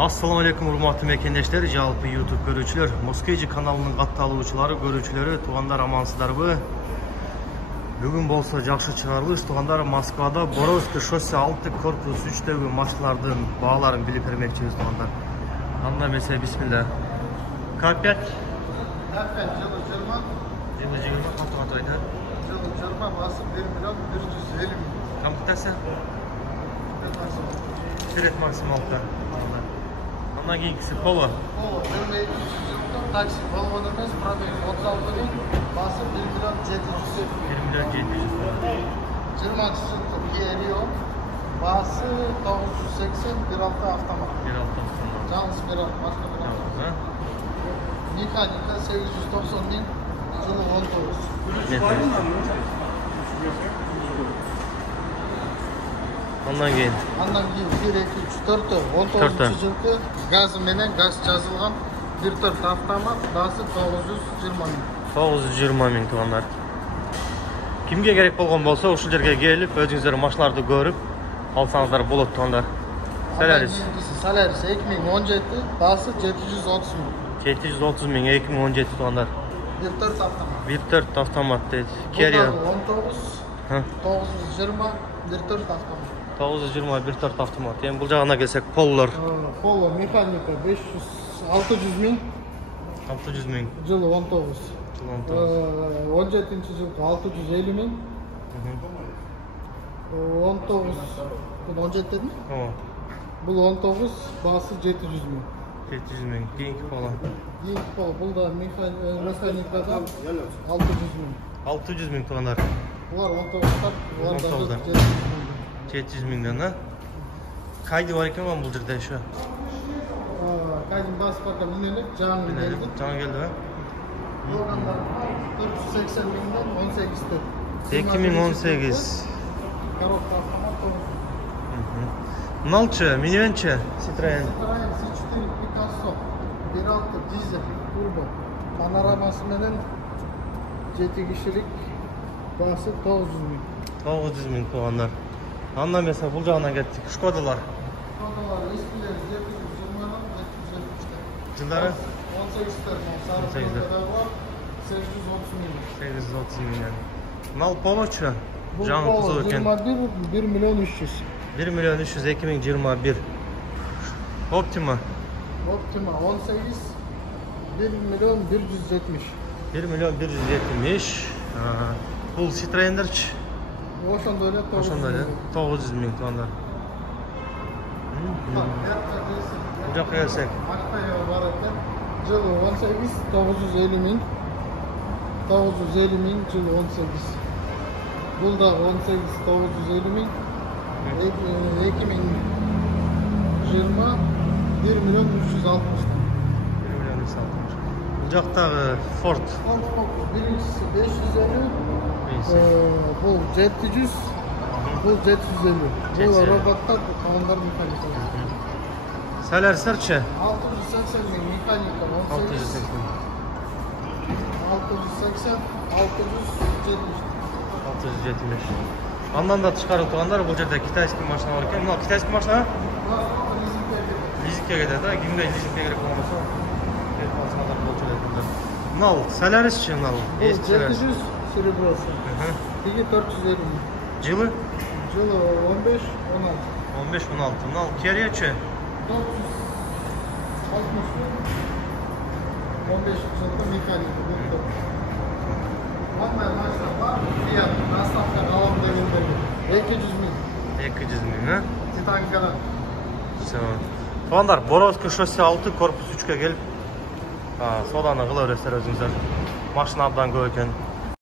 Assalamu alaikum урматтуу мекендештер, жалпы YouTube көрүүчүлөр, Москейжи каналынын катталуучулары, көрүүчүлөрү, туугандар амансыздарбы? Бүгүн болсо жакшы чыгарылыш. Туугандар, Москвада Боровский шоссе 6 корпус 3-төгү машиналардын бааларын билип бермекчибиз, туугандар. Анда эмесе, бисмилля. К5 жылы 20 кантип айтат? жылы 20 басы 1 миллион 150 миң. Камтасы? Вперед максималда. Андан кийинкиси Polo. Polo 1200 жылдық такси болгон эмес, пробег 36 миң, басы 1 миллион 700. 1 миллион 700. 20 жылдық Kia Rio, басы 980, 1.6 автомат. 1.6 автомат. Жалғыз машина турат. Механика 890 миң, жылы 19. Андан кийин 1, 2, 3, 4, 19 жылғы газы менен газ жазылған 1.4 автомат, басы 920 миң. 920 миң, туугандар. Кимге керек болгон болсо, ушул жерге келип, өзүңүздөр машиналарды көрүп алсаңыздар болот, туугандар. Солярис 2017, басы 730 миң. 730 миң 2017, туугандар. 1.4 автомат. 1.4 автомат дейт. Керия 19, 920, 1.4 автомат. 920 1.4 автомат. Эми бул жагына келсек, Polo'lar. Polo механика 600 миң. 600 миң. Жылы 19. 17 жылғы 650 миң. 19, бұл 17 дедім? Бұл 19, басы 700 миң. 700 миң. Кейінгі Polo. Кейінгі Polo, бұл да механикада 600 миң. 600 миң, туугандар. Бұлар 19-тар, бұлар да 700 миң. 700 миңден, а? Кайды бар екен бул жерде еще? Кайдың басы баққа минелік, жаңы келді. Жаңы келді, а? Болғандар 480 миңден 18 төр. 2018. Коробка автомат. Мыналчы, минивенче, Citroen. Citroen C4 Picasso, 1.6 дизель, турбо. Панорамасы менен 7 кишилик, басы 900 миң. 900 миң, туугандар. Андан эмесе, бул жагынан кеттик. Шкодалар. Шкодалар эскилер 720 770. Жылдары 18 төр, сары көлөдө бар, 830 миң. 830 миңден. Мынал Polo'чу. Бул Жаңы кызыл экен. 1 миллион 300. 1 миллион 300 2021. Optima. Optima 18, 1 миллион 170. 1 миллион 170. Бул Citroen'дерчи. Ошондой эле 900 миң, туугандар. Бул жакка келсек. Актая бар экен. Жылы 18, 950 миң. 950 миң, жылы 18. Бул да 18, 950 миң. 2020, 1 миллион 360. 1 миллион 360. Бул жактагы Ford. Ford Focus биринчиси 550. Бул 700. Бул 750. Бул роботтар, калгандар механика. Соляристерчи? 680 миң механика 18. 680, 670. 670. Андан да тышкары туугандар, бул жерде китайский машина бар экен. Мына китайский машина? Лизингке кетет, да? Кимге лизингке керек болгон болсо, келип алсаңдар болчу элек. Мынал солярисчи, мынал. 700 серебросы. Биги 450 миң. Жылы? Жылы 15, 16. 15, 16. Мынал Кериячи? 460 миң. 15 жылғы механика. Ондай машина бар, Fiat, доставка қаламда келдерді. 200 миң. 200 миң, а? Титанкадан. Все. Туугандар, Боровский шоссе 6, корпус 3-ке келип, соданы кыла бересиздер өзүңүздөр. Машина абдан көп экен.